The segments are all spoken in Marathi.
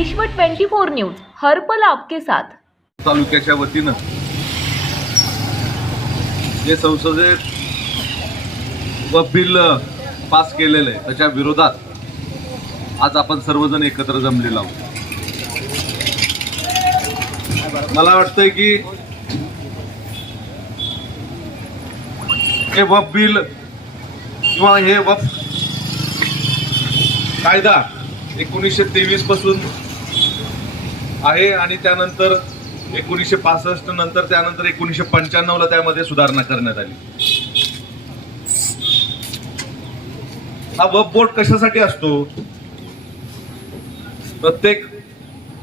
विश्व 24 न्यूज हरपल आपके साथ. तालुक्याच्या वतीनं जे संसदेत व बिल पास केलेलं आहे त्याच्या विरोधात आज आपण सर्वजण एकत्र जमलेलो आहोत. मला वाटतंय की हे वफ बिल किंवा हे वफ कायदा एकोणीसशे तेवीसपासून आहे आणि त्यानंतर एकोणीसशे पासष्ट नंतर त्यानंतर एकोणीसशे पंच्याण्णवला त्यामध्ये सुधारणा करण्यात आली. हा वफ बोर्ड कशासाठी असतो? प्रत्येक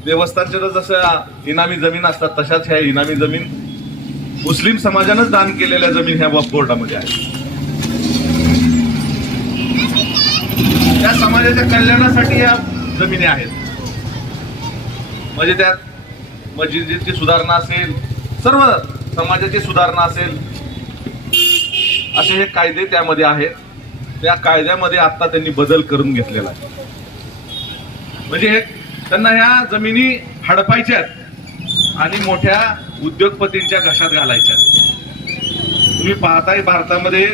देवस्थानच्या जसं इनामी जमीन असतात तशाच ह्या इनामी जमीन मुस्लिम समाजानंच दान केलेल्या जमीन ह्या वफ बोर्डामध्ये आहे त्या समाजाच्या कल्याणासाठी या जमिनी आहेत. म्हणजे त्यात मस्जिदची सुधारणा असेल सर्व समाजाची सुधारणा असेल असे हे कायदे त्यामध्ये आहेत. त्या कायद्यामध्ये आता त्यांनी बदल करून घेतलेला आहे. म्हणजे हे- त्यांना ह्या जमिनी हडपायच्यात आणि मोठ्या उद्योगपतींच्या घशात घालायच्या तुम्ही पाहताय भारतामध्ये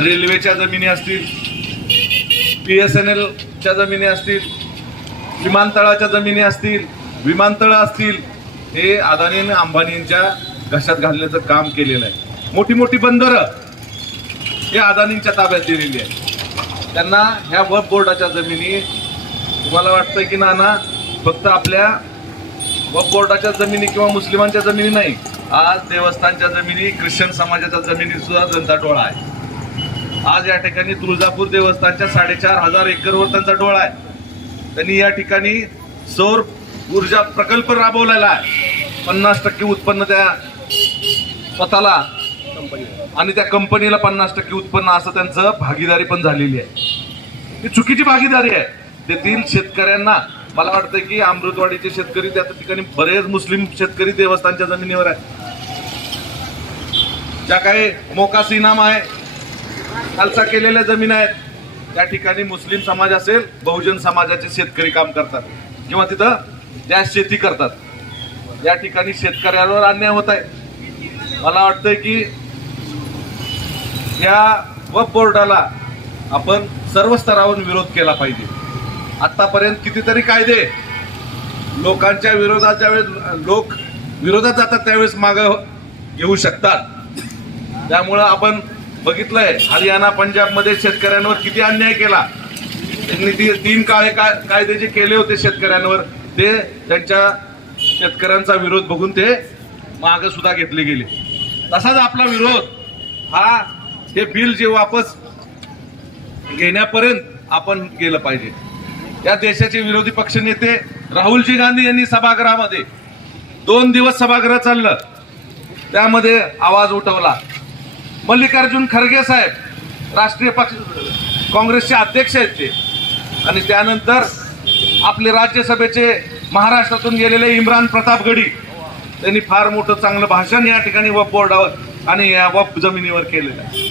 रेल्वेच्या जमिनी असतील पी एस एन एलच्या जमिनी असतील विमानतळाच्या जमिनी असतील विमानतळं असतील हे अदानी अंबानींच्या घशात घालण्याचं काम केलेलं आहे. मोठी मोठी बंदरं हे अदानींच्या ताब्यात दिलेली आहे त्यांना ह्या वफ बोर्डाच्या जमिनी तुम्हाला वाटतं की नाना फक्त आपल्या वफ बोर्डाच्या जमिनी किंवा मुस्लिमांच्या जमिनी नाही आज देवस्थानच्या जमिनी ख्रिश्चन समाजाच्या जमिनी सुद्धा त्यांचा डोळा आहे. आज या ठिकाणी तुळजापूर देवस्थानच्या साडेचार हजार एकरवर त्यांचा डोळा आहे. त्यांनी या ठिकाणी सौर ऊर्जा प्रकल्प राबवलेला आहे. पन्नास टक्के उत्पन्न त्या स्वतःला आणि त्या कंपनीला पन्नास टक्के उत्पन्न असं त्यांचं भागीदारी पण झालेली आहे. ही चुकीची भागीदारी आहे. तेथील शेतकऱ्यांना मला वाटतं की अमृतवाडीचे शेतकरी त्या ठिकाणी बरेच मुस्लिम शेतकरी देवस्थानच्या जमिनीवर आहे ज्या काही मोकास इनाम आहे खालसा केलेल्या जमीन आहेत त्या ठिकाणी मुस्लिम समाज असेल बहुजन समाजाचे शेतकरी काम करतात. किंवा तिथं त्या शेती करतात. या ठिकाणी शेतकऱ्यांवर अन्याय होत आहे. मला वाटतंय की या वफ बोर्डाला आपण सर्व स्तरावर विरोध केला पाहिजे. आतापर्यंत कितीतरी कायदे लोकांच्या विरोधात ज्यावेळेस लोक विरोधात जातात त्यावेळेस माग घेऊ शकतात. त्यामुळं आपण बघितलंय हरियाणा पंजाबमध्ये शेतकऱ्यांवर किती अन्याय केला. त्यांनी ती तीन काळे काय कायदे जे केले होते शेतकऱ्यांवर ते त्यांच्या शेतकऱ्यांचा विरोध बघून ते मागं सुद्धा घेतले गेले. तसाच आपला विरोध हा हे बिल जे वापस घेण्यापर्यंत आपण गेलं पाहिजे. या देशाचे विरोधी पक्ष नेते राहुलजी गांधी यांनी सभागृहामध्ये दोन दिवस सभागृह चाललं. त्यामध्ये आवाज उठवला. मल्लिकार्जुन खरगे साहेब राष्ट्रीय पक्ष काँग्रेसचे अध्यक्ष आहेत ते. आणि त्यानंतर आपले राज्यसभेचे महाराष्ट्रातून गेलेले इम्रान प्रताप गडी त्यांनी फार मोठं चांगलं भाषण या ठिकाणी वप बोर्डावर आणि या वप जमिनीवर केलेलं आहे.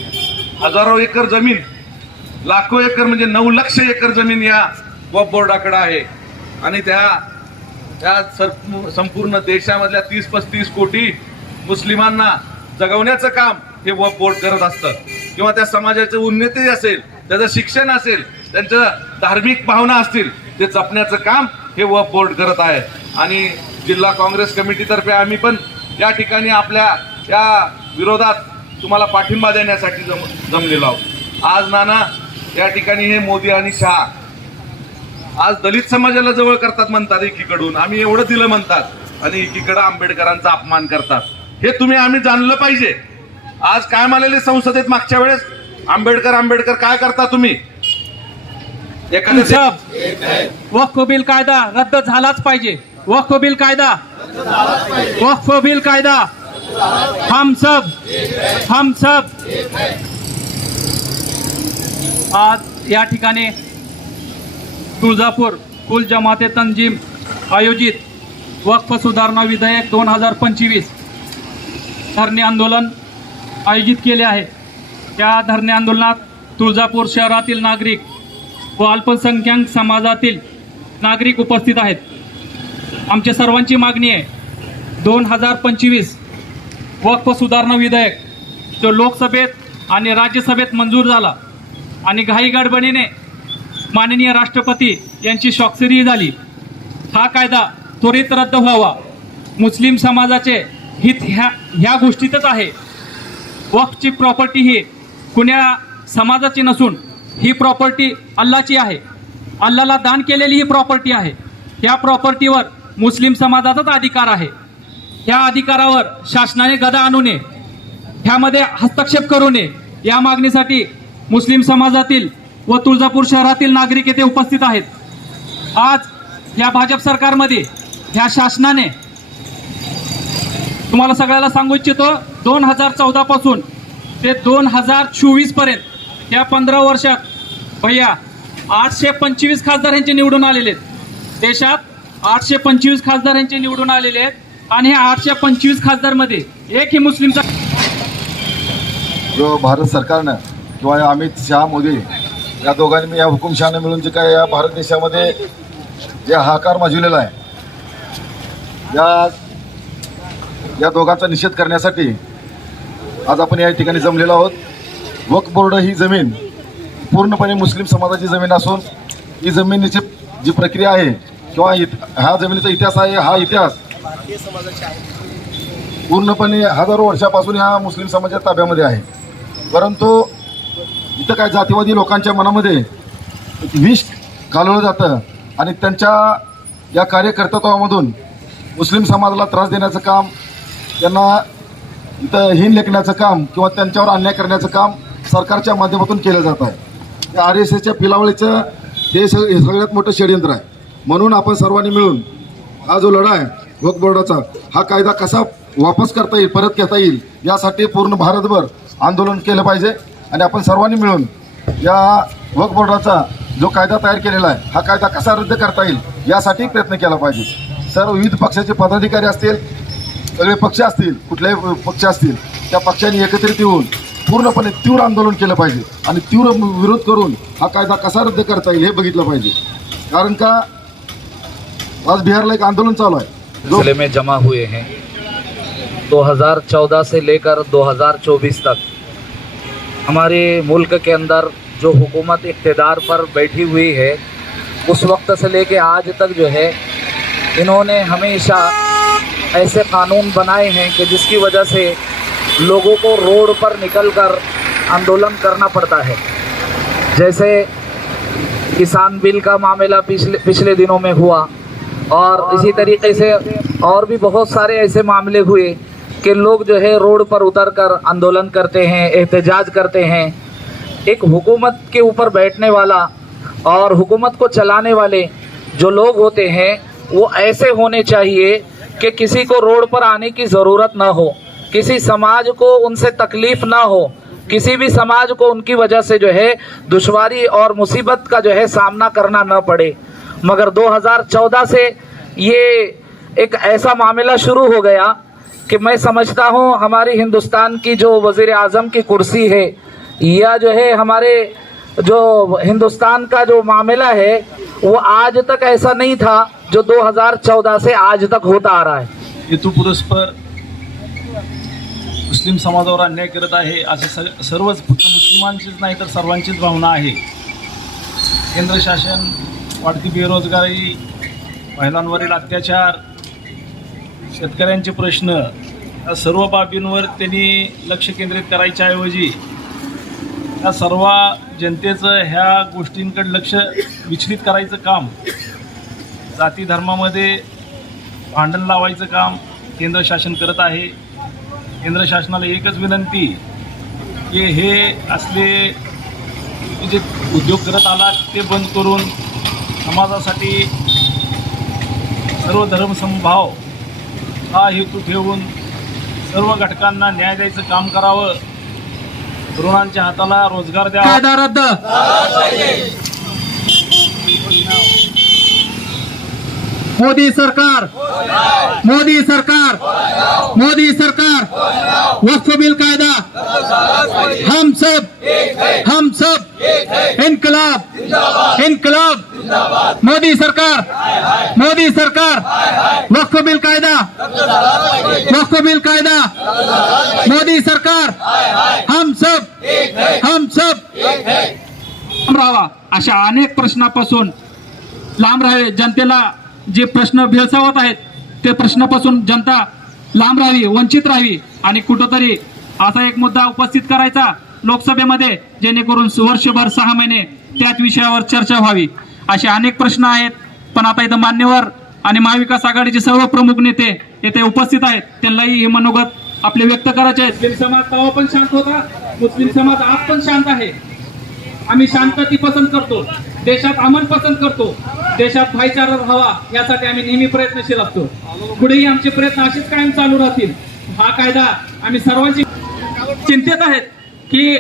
हजारो एकर जमीन लाखो एकर म्हणजे नऊ लक्ष एकर जमीन या वप बोर्डाकडे आहे. आणि त्या त्या सर- संपूर्ण देशामधल्या तीस पस्तीस कोटी मुस्लिमांना जगवण्याचं काम हे वफ बोर्ड करत असतं. किंवा त्या समाजाची उन्नती असेल त्याचं शिक्षण असेल त्यांचं धार्मिक भावना असतील ते जपण्याचं काम हे व बोर्ड करत आहे. आणि जिल्हा काँग्रेस कमिटीतर्फे आम्ही पण या ठिकाणी आपल्या या विरोधात तुम्हाला पाठिंबा देण्यासाठी जम जमलेलो आहोत. आज नाना या ठिकाणी हे मोदी आणि शहा आज दलित समाजाला जवळ करतात म्हणतात एकीकडून. आम्ही एवढं दिलं म्हणतात आणि एकीकडं आंबेडकरांचा अपमान करतात. हे तुम्ही आम्ही जाणलं पाहिजे. आज काय म्हणाले संसदेत मागच्या वेळेस आंबेडकर आंबेडकर काय करता तुम्ही? सब वक्फ बिल कायदा रद्द झालाच पाहिजे. वक्फ बिल कायदा. वक्फ बिल कायदा. हम सब हम सब आज या ठिकाणी तुळजापूर कुल जमाते तंजीम आयोजित वक्फ सुधारणा विधेयक दोन हजार पंचवीस धरणे आंदोलन आयोजित केले आहे. त्या धरणे आंदोलनात तुळजापूर शहरातील नागरिक व अल्पसंख्याक समाजातील नागरिक उपस्थित आहेत. आमच्या सर्वांची मागणी आहे दोन हजार पंचवीस वक्फ सुधारणा विधेयक जो लोकसभेत आणि राज्यसभेत मंजूर झाला आणि घाईगडबडीने माननीय राष्ट्रपती यांची स्वाक्षरी झाली. हा कायदा त्वरित रद्द व्हावा. मुस्लिम समाजाचे हित ह्या ह्या गोष्टीतच आहे. वक्फची प्रॉपर्टी ही कुण्या समाजाची नसून ही प्रॉपर्टी अल्लाची आहे. अल्लाला दान केलेली ही प्रॉपर्टी आहे. या प्रॉपर्टीवर मुस्लिम समाजाचाच अधिकार आहे. या अधिकारावर शासनाने गदा आणू नये. ह्यामध्ये हस्तक्षेप करू नये. या मागणीसाठी मुस्लिम समाजातील व तुळजापूर शहरातील नागरिक येथे उपस्थित आहेत. आज या भाजप सरकारमध्ये ह्या शासनाने तुम्हाला सगळ्याला सांगू इच्छितो दोन हजार चौदापासून ते दोन हजार चोवीसपर्यंत या पंधरा वर्षात भैया आठशे पंचवीस खासदार यांचे निवडून आलेले आहेत. देशात आठशे पंचवीस खासदार यांचे निवडून आलेले आहेत आणि ह्या आठशे पंचवीस खासदारमध्ये एकही मुस्लिमचा जो भारत सरकारनं किंवा अमित शहा मोदी या दोघांनी या हुकुमशहानं मिळून जे काय या भारत देशामध्ये जे हाकार माजविलेला आहे या या दोघांचा निषेध करण्यासाठी आज आपण या ठिकाणी जमलेलो आहोत. वक्फ बोर्ड ही जमीन पूर्णपणे मुस्लिम समाजाची जमीन असून ही जमिनीची जी प्रक्रिया आहे किंवा इत जमिनीचा इतिहास आहे हा इतिहास पूर्णपणे हजारो वर्षापासून ह्या मुस्लिम समाजाच्या ताब्यामध्ये आहे. परंतु इथं काय जातीवादी लोकांच्या मनामध्ये विष घालवलं जातं आणि त्यांच्या या कार्यकर्तृत्वामधून मुस्लिम समाजाला त्रास देण्याचं काम त्यांना इथं हीन लेखण्याचं काम किंवा त्यांच्यावर अन्याय करण्याचं काम सरकारच्या माध्यमातून केलं जात आहे. या आर एस एसच्या पिलावळीचं हे स हे सगळ्यात मोठं षडयंत्र आहे. म्हणून आपण सर्वांनी मिळून हा जो लढा आहे वक्फ बोर्डाचा हा कायदा कसा वापस करता येईल परत घेता येईल यासाठी पूर्ण भारतभर आंदोलन केलं पाहिजे आणि आपण सर्वांनी मिळून या वक्फ बोर्डाचा जो कायदा तयार केलेला आहे हा कायदा कसा रद्द करता येईल यासाठी प्रयत्न केला पाहिजे. सर्व विविध पक्षाचे पदाधिकारी असतील सगळे पक्ष असतील कुठलेही पक्ष असतील त्या पक्षांनी एकत्रित येऊन पूर्णपणे तीव्र आंदोलन पाहिजे आणि तीव्र विरोध करून हा कायदा कसा रद्द करता हे बघितलं पाहिजे. कारण का, आज बिहारला एक आंदोलन चालू जो ज़िले में जमा हुए हैं। 2014 से लेकर 2024 तक हमारे मुल्क के अंदर जो हुकूमत इक़्तदार पर बैठी हुई है, उस वक्त से लेके आज तक जो है, इन्होंने हमेशा ऐसे कानून बनाए हैं कि जिसकी वजह से लोगों को रोड पर निकलकर आंदोलन करना पड़ता है। जैसे किसान बिल का मामला पिछले पिछले दिनों में हुआ और इसी तरीके से और भी बहुत सारे ऐसे मामले हुए कि लोग जो है रोड पर उतर कर आंदोलन करते हैं, एहतजाज करते हैं। एक हुकूमत के ऊपर बैठने वाला और हुकूमत को चलाने वाले जो लोग होते हैं, वो ऐसे होने चाहिए कि किसी को रोड पर आने की ज़रूरत ना हो। किसी समाज को उनसे तकलीफ़ ना हो, किसी भी समाज को उनकी वजह से जो है दुश्वारी और मुसीबत का जो है सामना करना न पड़े। मगर 2014 से ये एक ऐसा मामला शुरू हो गया कि मैं समझता हूँ हमारी हिंदुस्तान की जो वज़ीर आज़म की कुर्सी है, या जो है हमारे जो हिंदुस्तान का जो मामला है, वो आज तक ऐसा नहीं था जो 2014 से आज तक होता आ रहा है। हेतुपुरस्पर मुस्लिम समाजावर अन्याय करत आहे असे स सर्वच फक्त मुस्लिमांचीच नाही तर सर्वांचीच भावना आहे. केंद्र शासन वाढती बेरोजगारी महिलांवरील अत्याचार शेतकऱ्यांचे प्रश्न या सर्व बाबींवर त्यांनी लक्ष केंद्रित करायच्या ऐवजी या सर्व जनतेचं ह्या गोष्टींकडे लक्ष विचलित करायचं काम जाती धर्मामध्ये भांडण लावायचं काम केंद्र शासन करत आहे. केंद्र शासनाला एकच विनंती की हे असले जे उद्योग करत आलात ते बंद करून समाजासाठी सर्व धर्मसमभाव हा हेतू ठेवून सर्व घटकांना न्याय द्यायचं काम करावं. तरुणांच्या हाताला रोजगार द्यावा. मोदी सरकार. मोदी सरकार. मोदी सरकार. वक्फ बिल कायदा. हम सब. हम सब. इनकलाब. इनकलाब. मोदी सरकार. मोदी सरकार. वक्फ बिल कायदा. वक्फ बिल कायदा. मोदी सरकार. हम सब. हम सब. लांब अशा अनेक प्रश्नापासून लांब राहावे जनतेला जे प्रश्न भेळसावत आहेत ते प्रश्नापासून जनता लांब राहावी वंचित राहावी आणि कुठंतरी असा एक मुद्दा उपस्थित करायचा लोकसभेमध्ये जेणेकरून वर्षभर सहा महिने त्याच विषयावर चर्चा व्हावी. असे अनेक प्रश्न आहेत पण आता इथं मान्यवर आणि महाविकास आघाडीचे सर्व प्रमुख नेते येथे उपस्थित आहेत. त्यांनाही हे मनोगत आपले व्यक्त करायचे आहेत. मुस्लिम समाज तवा पण शांत होता मुस्लिम समाज आज पण शांत आहे. आम्ही शांतती पसंत करतो. देशात अमन पसंत करतो. देशात भाईचारा राहावा यासाठी आम्ही नेहमी प्रयत्नशील असतो. पुढेही आमचे प्रयत्न असेच कायम चालू राहतील. हा कायदा आम्ही सर्वांची चिंतेत आहेत की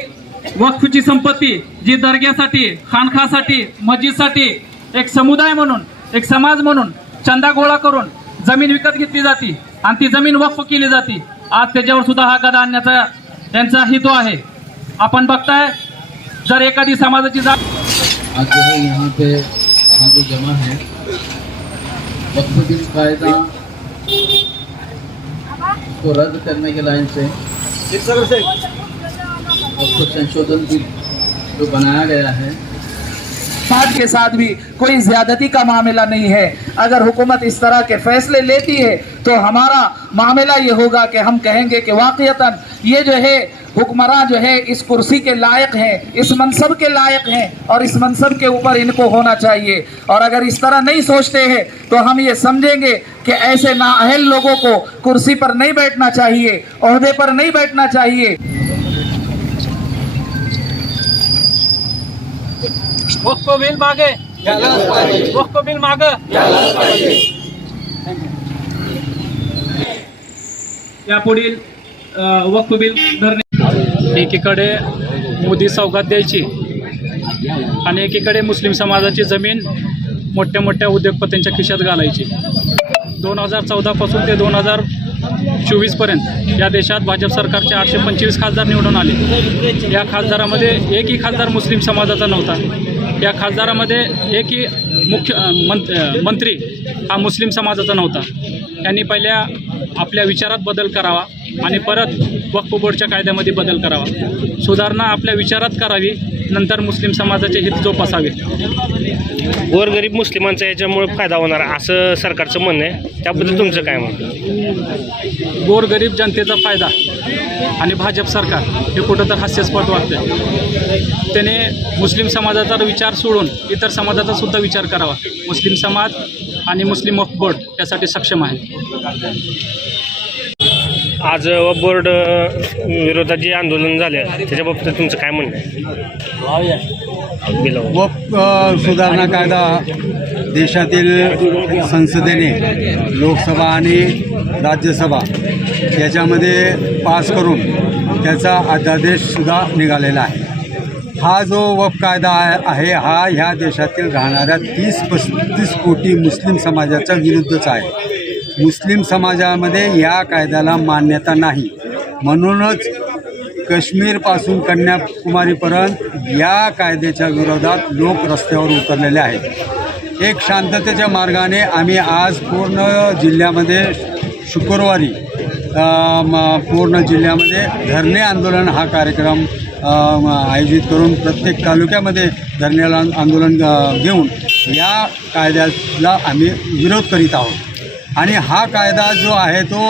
वस्तूची संपत्ती जी दर्ग्यासाठी खानखासाठी मस्जिदसाठी एक समुदाय म्हणून एक समाज म्हणून चंदा गोळा करून जमीन विकत घेतली जाते आणि ती जमीन वक्फ केली जाते. आज त्याच्यावर सुद्धा हा गदा आणण्याचा त्यांचा हितो आहे. आपण बघताय जर एखादी समाजाची जात आज जो है यहाँ पे हम जो जमा है। वक्फ बिल कायदा को रद्द करने के लाइन से वक्फ संशोधन बिल जो बनाया गया है। साथ के साथ भी कोई ज्यादती का मामला नहीं है। अगर हुकूमत इस तरह के फैसले लेती है तो हमारा मामला ये होगा कि हम कहेंगे कि वाकयतन ये जो है हुक्मरान जो है, इस कुर्सी के लायक हैं, इस मनसब के लायक हैं और इस मनसब के ऊपर इनको होना चाहिए। और अगर इस तरह नहीं सोचते हैं तो हम ये समझेंगे कि ऐसे नाअहल लोगों को कुर्सी पर नहीं बैठना चाहिए अहदे पर नहीं बैठना चाहिए। वक्फ बिल मागे। बिल वक्फ बिल धरणे एकीकडे मोदी सौगात द्यायची आणि एकीकडे मुस्लिम समाजाची जमीन मोठ्या मोठ्या उद्योगपतींच्या खिशात घालायची. दोन हजार चौदापासून ते दोन हजार चोवीसपर्यंत या देशात भाजप सरकारचे आठशे पंचवीस खासदार निवडून आले. या खासदारामध्ये एकही खासदार मुस्लिम समाजाचा नव्हता. या खासदारामध्ये एकही मुख्य मंत मंत्री हा मुस्लिम समाजाचा नव्हता. त्यांनी पहिल्या आपल्या विचारात बदल करावा आणि परत वक्फ बोर्डच्या कायद्यामध्ये बदल करावा. सुधारणा आपल्या विचारात करावी नंतर मुस्लिम समाजाचे हित जोपासावे. गोरगरीब मुस्लिमांचा याच्यामुळे फायदा होणार असं सरकारचं म्हणणं आहे. त्याबद्दल तुमचं काय मत? गोरगरीब जनतेचा फायदा आणि भाजप सरकार हे कुठं तर हास्यास्पद वाटतं त्याने मुस्लिम समाजाचा विचार सोडून इतर समाजाचा सुद्धा विचार करावा. मुस्लिम समाज आणि मुस्लिम वक्फ बोर्ड यासाठी सक्षम आहे. आज बोर्ड विरोधात जे आंदोलन झाले त्याच्या बाबतीत तुमचं काय म्हणणं आहे? सुधारणा कायदा देशातील संसदेने लोकसभा आणि राज्यसभा याच्यामध्ये पास करून त्याचा अध्यादेशसुद्धा निघालेला आहे. हा जो वक्फ कायदा आहे हा ह्या देशातील राहणाऱ्या तीस पस्तीस कोटी मुस्लिम समाजाच्या विरुद्धच आहे. मुस्लिम समाजामध्ये या कायद्याला मान्यता नाही. म्हणूनच काश्मीरपासून कन्याकुमारीपर्यंत या कायद्याच्या विरोधात लोक रस्त्यावर उतरलेले आहेत. एक शांततेच्या मार्गाने आम्ही आज पूर्ण जिल्ह्यामध्ये शुक्रवारी म, पूर्ण जिल्ह्यामध्ये धरणे आंदोलन हा कार्यक्रम आयोजित करून प्रत्येक तालुक्यामध्ये धरणे आंदोलन घेऊन या कायद्याला आम्ही विरोध करीत आहोत. आणि हा कायदा जो आहे तो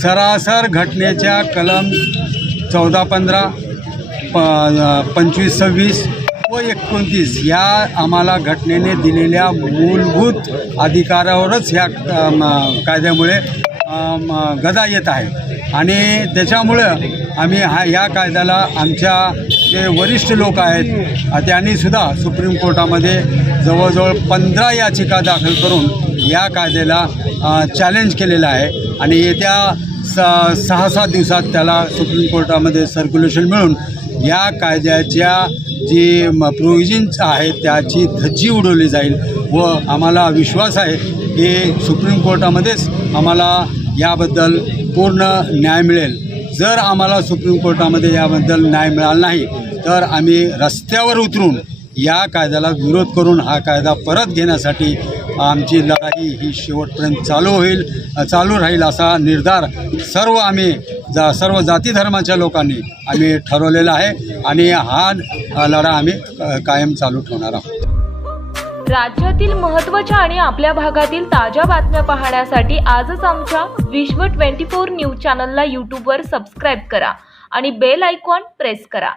सरासर घटनेच्या कलम चौदा पंधरा प पंचवीस सव्वीस व एकोणतीस या आम्हाला घटनेने दिलेल्या मूलभूत अधिकारावरच ह्या कायद्यामुळे गदा येत आहे. आणि त्याच्यामुळं आम्ही हा या कायद्याला आमच्या जे वरिष्ठ लोक आहेत त्यांनीसुद्धा सुप्रीम कोर्टामध्ये जवळजवळ पंधरा याचिका दाखल करून या कायद्याला चॅलेंज केलेलं आहे. आणि येत्या स सहा सात दिवसात त्याला सुप्रीम कोर्टामध्ये सर्क्युलेशन मिळून या कायद्याच्या जी प्रोव्हिजन्स आहेत त्याची धज्जी उडवली जाईल व आम्हाला विश्वास आहे की सुप्रीम कोर्टामध्येच आम्हाला याबद्दल पूर्ण न्याय मिळेल. जर आम्हाला सुप्रीम कोर्टामध्ये याबद्दल न्याय मिळाला नाही तर आम्ही रस्त्यावर उतरून या कायद्याला विरोध करून हा कायदा परत घेण्यासाठी आमची लढाई ही शेवटपर्यंत चालू होईल चालू राहील असा निर्धार सर्व आम्ही जा सर्व जाती धर्माच्या लोकांनी आम्ही ठरवलेला आहे आणि हा लढा आम्ही कायम चालू ठेवणार आहोत. राज्यातील महत्त्वाच्या आणि आपल्या भागातील ताज्या बातम्या पाहण्यासाठी आजच आमच्या विश्व ट्वेंटी फोर न्यूज चॅनलला यूट्यूबवर सबस्क्राईब करा आणि बेल आयकॉन प्रेस करा.